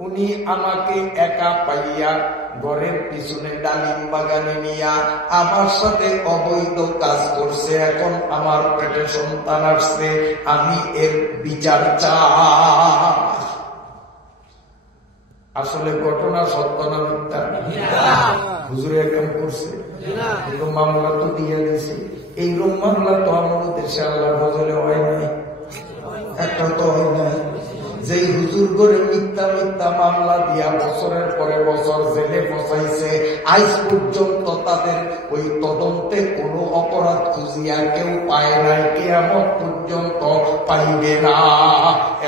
উনি আমাকে একা পাইয়া ঘরের পিছনে ডালিম বাগানে নিয়া আমার সাথে অবৈধ কাজ করছে। এখন আমার পেটে সন্তান আসছে, আমি এর বিচার চাই। আসলে ঘটনা সত্য না মিথ্যা? হুজুরে এরকম করছে, এরকম মামলা তো দিয়ে দিয়েছে। এইরকম মামলা তো আমাদের দেশে আল্লাহর ফজলে হয় নাই, একটা তো হয় নাই। যে হুজুর করে মিথ্যা মিথ্যা মামলা দিয়া বছরের পরে বছর জেলে বসাইছে, আজ পর্যন্ত তাদের ওই তদন্তে কোনো অপরাধ খুঁজিয়া কেউ পায় নাই, কিয়ামত পর্যন্ত পাইবে না।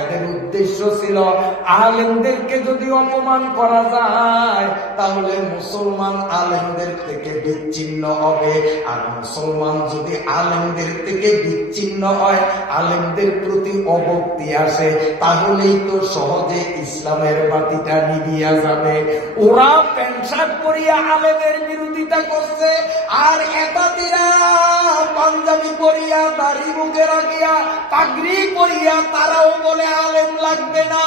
এদের উদ্দেশ্য ছিল আলেমদেরকে যদি অপমান করা যায় তাহলে মুসলমান আলেমদের থেকে বিচ্ছিন্ন হবে, আর মুসলমান যদি আলেমদের থেকে বিচ্ছিন্ন হয়, আলেমদের প্রতি অভক্তি আসে, তাহলেই তো সহজে ইসলামের বাতিটা নিভিয়া যাবে। ওরা প্যান্ট শার্ট পরিয়া আলেমের বিরোধিতা করছে, আর একাদিরা পাঞ্জাবি পরিয়া দাড়ি মুখে রাখিয়া পাগড়ি পরিয়া তারাও বলে আলেম লাগবে না,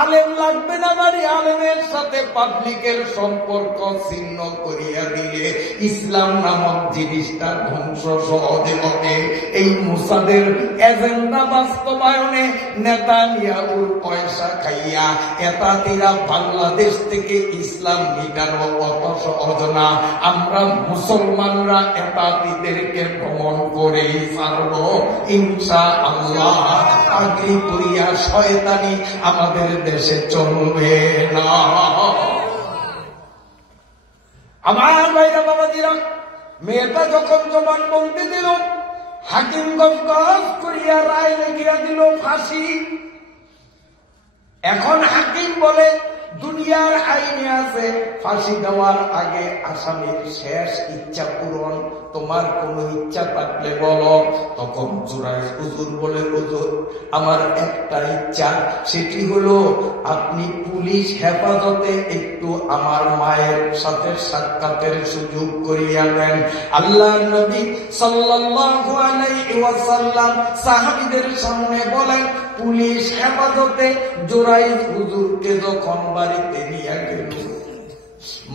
আলেম লাগবে না, মানে আলেমের সাথে পাবলিকের সম্পর্ক ছিন্ন করিয়া দিলে ইসলাম নামক জিনিসটা ধ্বংস সহজে হবে। এই মুসাদের এজেন্ডা বাস্তবায়নে নেতানিয়াহুর পয়সা খাইয়া এতাতিরা বাংলাদেশ থেকে ইসলাম মিটানো অত সহজ না। আমরা মুসলমানরা এতাতিদেরকে ভ্রমণ করেই ছাড়ব ইনশাআল্লাহ। পাগড়ি পরিয়া শয়তানি আমাদের দেশে চলবে না। আমার ভাইরা বাবাজিরা, মেয়েটা যখন জবানবন্দি দিল, হাকিম গজ করিয়া রায় লিখিয়া দিল ফাঁসি। এখন হাকিম বলে দুনিয়ার আইনে আছে ফাঁসি দেওয়ার আগে আসামির শেষ ইচ্ছা পূরণ, তোমার কোন ইচ্ছা থাকলে বলো। তখন জুরাইজ হুজুর বলে, হুজুর আমার একটা ইচ্ছা, সেটি হলো আপনি পুলিশ হেফাজতে একটু আমার মায়ের সাথে সাক্ষাতের সুযোগ করিয়া দেন। আল্লাহর নবী সাল্লাল্লাহু আলাইহি ওয়াসাল্লাম সাহাবীদের সামনে বলেন, পুলিশ হেফাজতে জুরাইজ হুজুরকে যখন বাড়িতে নিয়ে গেল,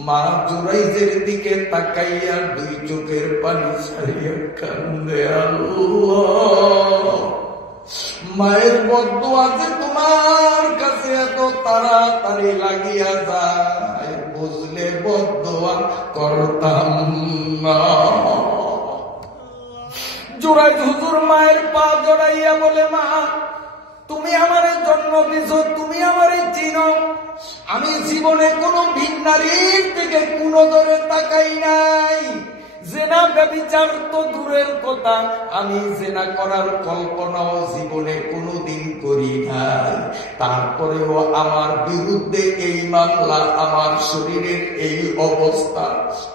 মা জুরাইজের দিকে তাকাইয়া দুই চোখের পানি ছাড়িয়া কান্দে, আল্লাহ মায়ের বদদুয়া যে তোমার কাছে এত তাড়াতাড়ি লাগিয়া যায়, বুঝলে বদদুয়া করতাম না। জুরাইজ হুজুর মায়ের পা জড়াইয়া বলে, মা তুমি আমার জন্ম দিছো, তুমি আমারে চিনো, আমি জীবনে কোনো ভিন্নারীর থেকে কোন ধরে তাকাই নাই, জেনা ব্যভিচার তো দূরের কথা, আমি জেনা করার কল্পনাও জীবনে কোনোদিন করি নাই। তারপরেও আমার বিরুদ্ধে এই মামলা, আমার শরীরের এই অবস্থা,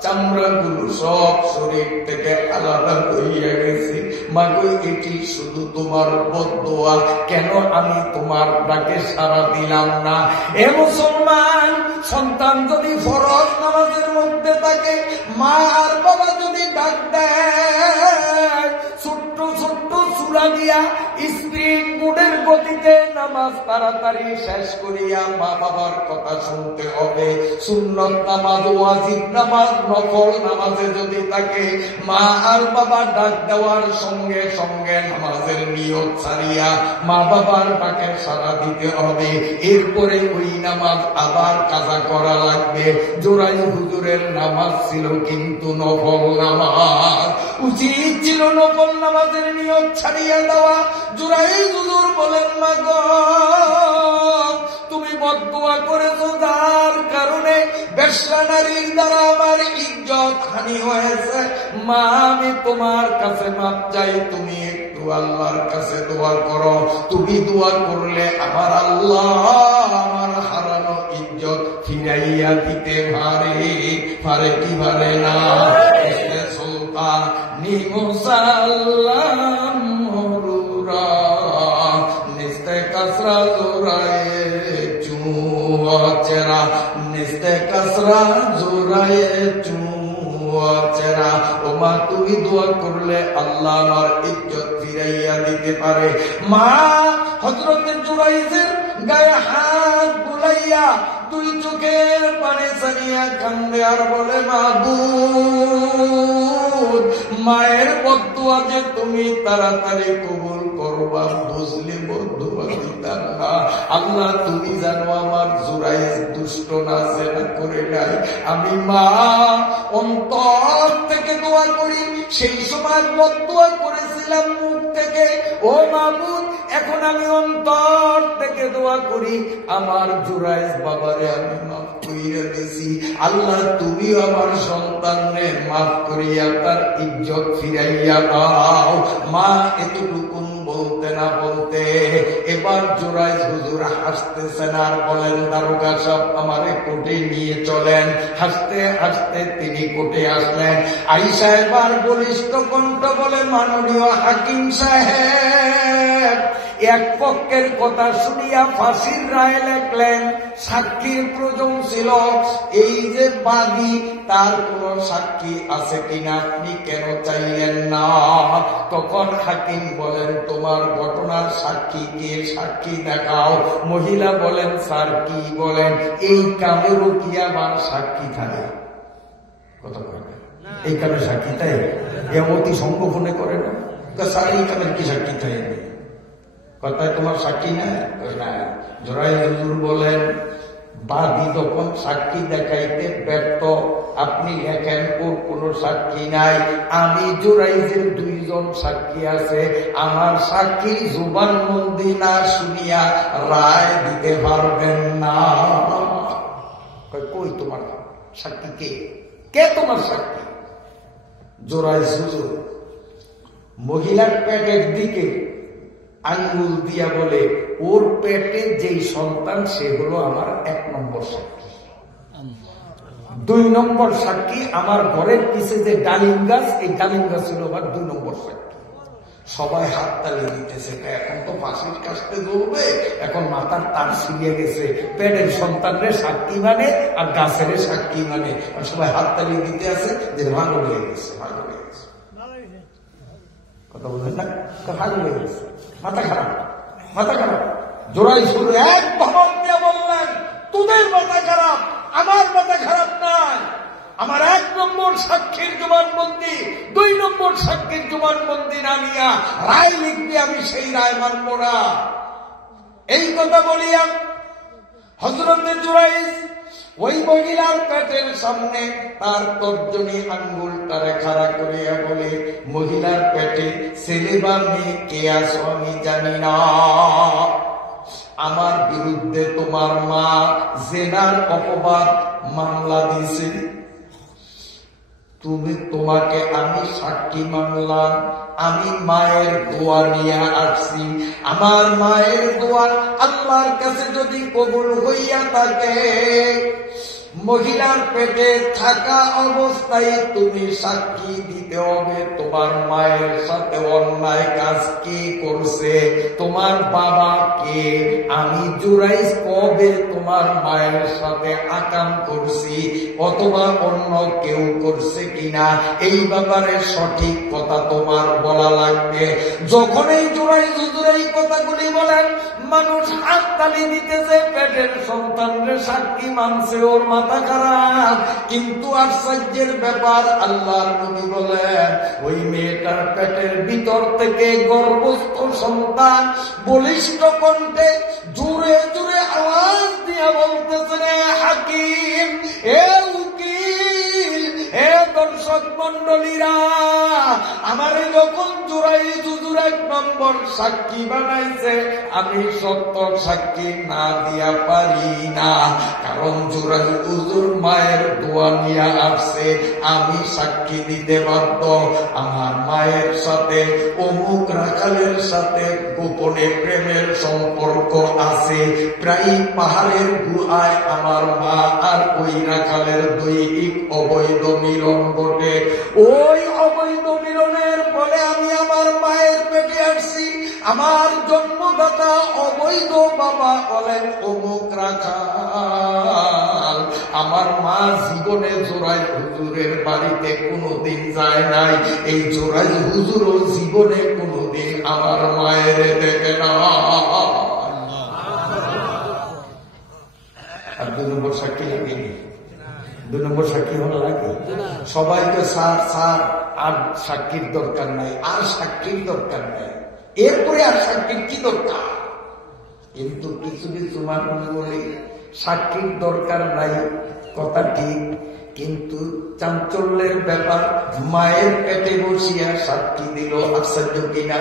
চামড়াগুলো সব শরীর থেকে আলাদা হইয়া গেছে। মাগো এটি শুধু তোমার বদদুয়া, কেন আমি তোমার ডাকে সাড়া দিলাম না? এ মুসলমান, সন্তান যদি ফরজ নামাজের মধ্যে থাকে, মা আর বাবা যদি ডাক দেয়, ছোট্ট ছোট্ট সূরা দিয়া স্পিড বোর্ডের গতিতে নামাজ তাড়াতাড়ি শেষ করিয়া মা বাবার কথা শুনতে হবে। সুন্নত নামাজ, ওয়াজিব নামাজ, নফল নামাজে যদি থাকে, মা আর বাবা ডাক দেওয়ার সঙ্গে সঙ্গে নামাজের নিয়ত ছাড়িয়া মা বাবার ডাকে সাড়া দিতে হবে। এরপরে ওই নামাজ আবার কাজা করা লাগবে। জোরাই হুজুরের নামাজ ছিল কিন্তু নফল নামাজ, উচিত ছিল নফল নামাজের নিয়ত ছাড়িয়া দেওয়া। জোরাই হুজুর বলেন, মা গো তুমি বদদুয়া করেছো, যার কারণে বেশ্যা নারীর দ্বারা আমার ইজ্জত হানি হয়েছে। মা আমি তোমার কাছে মাপ চাই, তুমি একটু আল্লাহর কাছে দোয়া করো। তুমি দোয়া করলে আমার আল্লাহ আমার হারানো ইজ্জত ফিরাইয়া দিতে পারে কি পারে না? সুলতানি মুসাল্লাম মরুরা নিস্তে কাসরা জোরায়ে চুয়াচেরা, নিস্তে কাসরা জোরায়ে চুয়াচেরা। ও মা তুমি দোয়া করলে আল্লাহ আমার ইজ্জত ফিরাইয়া দিতে পারে। মা হযরতে জুরাইজের গায়ে হাত বুলাইয়া দুই চোখের পানি ছাড়িয়া কান্দে আর বলে, মাবুদ মায়ের বদদুয়া যে তুমি তাড়াতাড়ি কবুল করবা, বুঝলি বদদুয়া দিতাম না। আল্লাহ তুমি জানো আমার জুরাইজ দুষ্ট না, জেনা করে নাই। আমি মা অন্তর থেকে দোয়া করি, সেই সময় বদদুয়া করেছিলাম মুখ থেকে। ও মাবুদ এখন আমি অন্তর থেকে দোয়া করি, আমার জুরাইজ বাবারে আমি মাফ করিয়া দিছি। আল্লাহ তুমি আমার সন্তানের মাফ করিয়া তার ইজ্জত ফিরাইয়া দাও। মা এতটুকুন বলতে না বলতে এবার জুরাইজ হুজুর হাসতেছেন আর বলেন, দারোগা সাহেব আমারে কোর্টে নিয়ে চলেন। হাসতে হাসতে তিনি কোর্টে আসলেন। আয়েশা এবার বলিষ্ঠ কণ্ঠ বলে, মাননীয় হাকিম সাহেব, এক পক্ষের কথা শুনিয়া ফাঁসির রায় লেখলেন, সাক্ষীর প্রয়োজন ছিল। এই যে বাদী, তার কোন সাক্ষী আছে কিনা আপনি কেন চাইলেন না? তখন হাকিম বলেন, তোমার ঘটনার সাক্ষী কে? সাক্ষী দেখাও। মহিলা বলেন, স্যার কি বলেন? এই কামেরও কি আমার সাক্ষী থাকে? কথা বলেন, এই কামের সাক্ষী তাই অতি সংগোপনে করে না? স্যার এই কামের কি সাক্ষী তাই? কথায় তোমার সাক্ষী না? জোরাই হুজুর বলেন, বাদী যখন সাক্ষী দেখাইতে ব্যর্থ, আপনি লেখেন ওর কোন সাক্ষী নাই। আমি জোরাইজের দুইজন সাক্ষী আছে, আমার সাক্ষী জুবানবন্দি না শুনিয়া রায় দিতে পারবেন না। কই তোমার সাক্ষী? কে কে তোমার সাক্ষী? জোরাইজ হুজুর মহিলার পেটের দিকে আঙ্গুল দিয়া বলে, ওর পেটে যেই সন্তান সে হলো আমার 1 নম্বর সাক্ষী। 2 নম্বর সাক্ষী আমার ঘরের পিছে যে ডালিম গাছ, এই ডালিম গাছ হলো আমার 2 নম্বর সাক্ষী। সবাই হাত তালি দিতেছে, এখন তো ফাঁসির কাছতে জ্বলবে, এখন মাথার তার ছিঁড়িয়ে গেছে, পেটের সন্তানের সাক্ষী মানে আর গাছের সাক্ষী মানে। সবাই হাত তালি দিতে আছে যে ভালো হয়ে গেছে, ভালো হয়ে গেছে। কথা বললেন না? ভালো হয়ে গেছে, মাথা খারাপ, মাথা খারাপ। জোরাই শুরু এক ধমক দিয়ে বললেন, তোদের মাথা খারাপ, আমার মাথা খারাপ নাই, আমার 1 নম্বর সাক্ষীর জবানবন্দি, 2 নম্বর সাক্ষীর জবানবন্দি না নিয়া রায় লিখবি, আমি সেই রায় মানব না। এই কথা বলিয়া হযরতে জুরাইজ ওই মহিলার পেটের সামনে তার তর্জনী আঙ্গুলটারে খাড়া করিয়া বলে, মহিলার পেটে ছেলে বা মেয়ে কে আছো আমি জানি না, আমার বিরুদ্ধে তোমার মা জেনার অপবাদ মামলা দিছে, তোমাকে আমি সাক্ষী মানলাম, আমি মায়ের দোয়া নিয়ে আসছি, আমার মায়ের দোয়া আল্লাহর কাছে যদি কবুল হইয়া থাকে, মহিলার পেটে থাকা অবস্থায় তুমি সাক্ষী দিতে হবে তোমার মায়ের সাথে অন্যায় কাজ কে করছে, তোমার বাবা কে, আমি জুরাইজ কবে তোমার মায়ের সাথে আকাম করছি অথবা অন্য কেউ করছে কিনা, এই ব্যাপারে সঠিক কথা তোমার বলা লাগবে। যখন এই জুরাইজ হুজুর এই কথাগুলি বলেন, মানুষ হাততালি দিতেছে, পেটের সন্তানরে সাক্ষী মানছে, ওর মাথা খারাপ। কিন্তু আশ্চর্যের ব্যাপার, আল্লাহর নবী বলেন ওই মেয়েটার পেটের ভিতর থেকে গর্ভস্থ সন্তান বলিষ্ঠ কণ্ঠে জোরে জোরে আওয়াজ দিয়া বলতেছে, হাকিম, এ উকিল, এ দর্শক মন্ডলীরা, আমারে যখন জুরাইজ হুজুর 1 নম্বর সাক্ষী বানাইছে, আমি সত্য সাক্ষী না দিয়া পারি না, কারণ জুরাইজ হুজুর মায়ের দোয়া নিয়ে আসছে, আমি সাক্ষী দিতে বাধ্য। আমার মায়ের সাথে অমুক রাখালের সাথে গোপনে প্রেমের সম্পর্ক আছে, প্রায় পাহাড়ের গুহায় আমার মা আর ওই রাখালের দৈহিক অবৈধ মিলন ঘটে, ওই অবৈধ মিলনের ফলে আমি আমার মায়ের পেটে আসছি, আমার জন্মদাতা অবৈধ বাবা হলেন অমুক রাখাল, আমার মা জীবনে জোরাইজ হুজুরের বাড়িতে কোনোদিন যায় নাই, এই জোরাইজ হুজুরও জীবনে কোনোদিন আমার মায়ের দেখে না। আর 2 নম্বর সাক্ষী লাগেনি, 2 নম্বর সাক্ষী হলো লাগে, সবাই তো স্যার স্যার আর সাক্ষীর দরকার নাই, আর সাক্ষীর দরকার নাই, এরপরে আর সাক্ষীর কি দরকার? কিন্তু কিছু কিছু মানুষ বলে সাক্ষীর দরকার নাই, কথা ঠিক, কিন্তু চাঞ্চল্যের ব্যাপার, মায়ের পেটে বসিয়া সাক্ষী দিল, আশ্চর্য কিনা?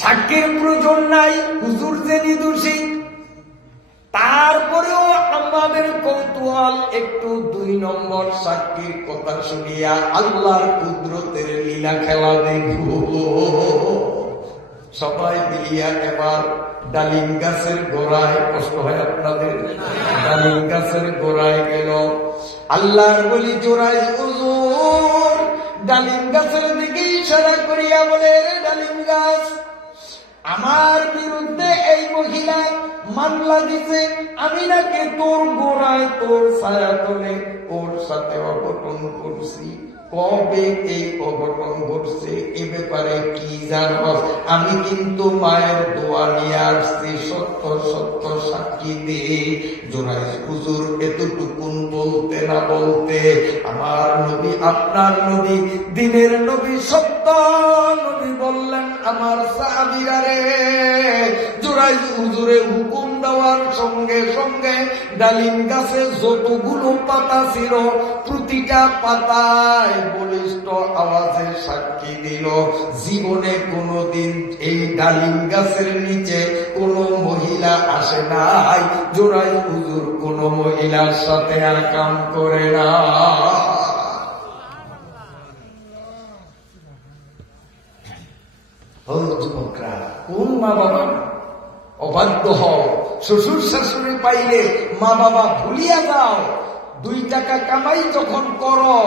সাক্ষীর প্রয়োজন নাই, হুজুর যে নির্দোষী, তারপরেও আমাদের কৌতূহল একটু 2 নম্বর সাক্ষীর কথা শুনিয়া আল্লাহর কুদরতের লীলা খেলা দেখব। সবাই মিলিয়া এবার ডালিম গাছের গোড়ায়, কষ্ট হয় আপনাদের, ডালিম গাছের গোড়ায় গেল, আল্লাহর বলি জুরাইজ হুজুর ডালিম গাছের দিকে ইশারা করিয়া বলে, রে ডালিম গাছ, আমার বিরুদ্ধে এই মহিলা মামলা দিছে, আমি নাকি তোর গোড়ায় তোর ছায়া তোলে ওর সাথে অঘটন করছি, কবে এই অঘটন ঘটছে এ ব্যাপারে কি জানো? আমি কিন্তু মায়ের দোয়া নিয়ে আসছি, সত্য সত্য সাক্ষী দিয়ে। জুরাইজ হুজুর এতটুকুন বলতে না বলতে আমার নবী, আপনার নবী, দিনের নবী, সত্য নবী বললেন, আমার সাহাবীরা রে, জুরাইজ হুজুরে হুকুম দেওয়ার সঙ্গে সঙ্গে ডালিম গাছে যতগুলো পাতা ছিল প্রতিটা পাতায় বলিষ্ঠ আওয়াজে সাক্ষী দিল, জীবনে কোনোদিন এই ডালিম গাছের নিচে কোন মহিলা আসে নাই, জুরাইজ হুজুর কোন মহিলার সাথে আর কাম করে না। কোন মা বাবা অবাধ্য হও, শ্বশুর শাশুড়ি পাইলে মা বাবা ভুলিয়া যাও, 2 টাকা কামাই যখন করো,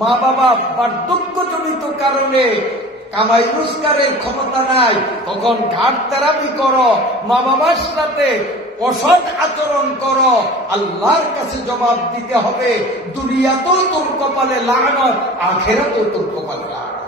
মা বাবা বার্ধক্যজনিত কারণে কামাই রোজগারের ক্ষমতা নাই, তখন ঘাট তেরামি করো, মা বাবার সাথে অসৎ আচরণ করো, আল্লাহর কাছে জবাব দিতে হবে। দুনিয়াতেও তোর কপালে লানত, আখিরাতেও তোর কপালে লানত।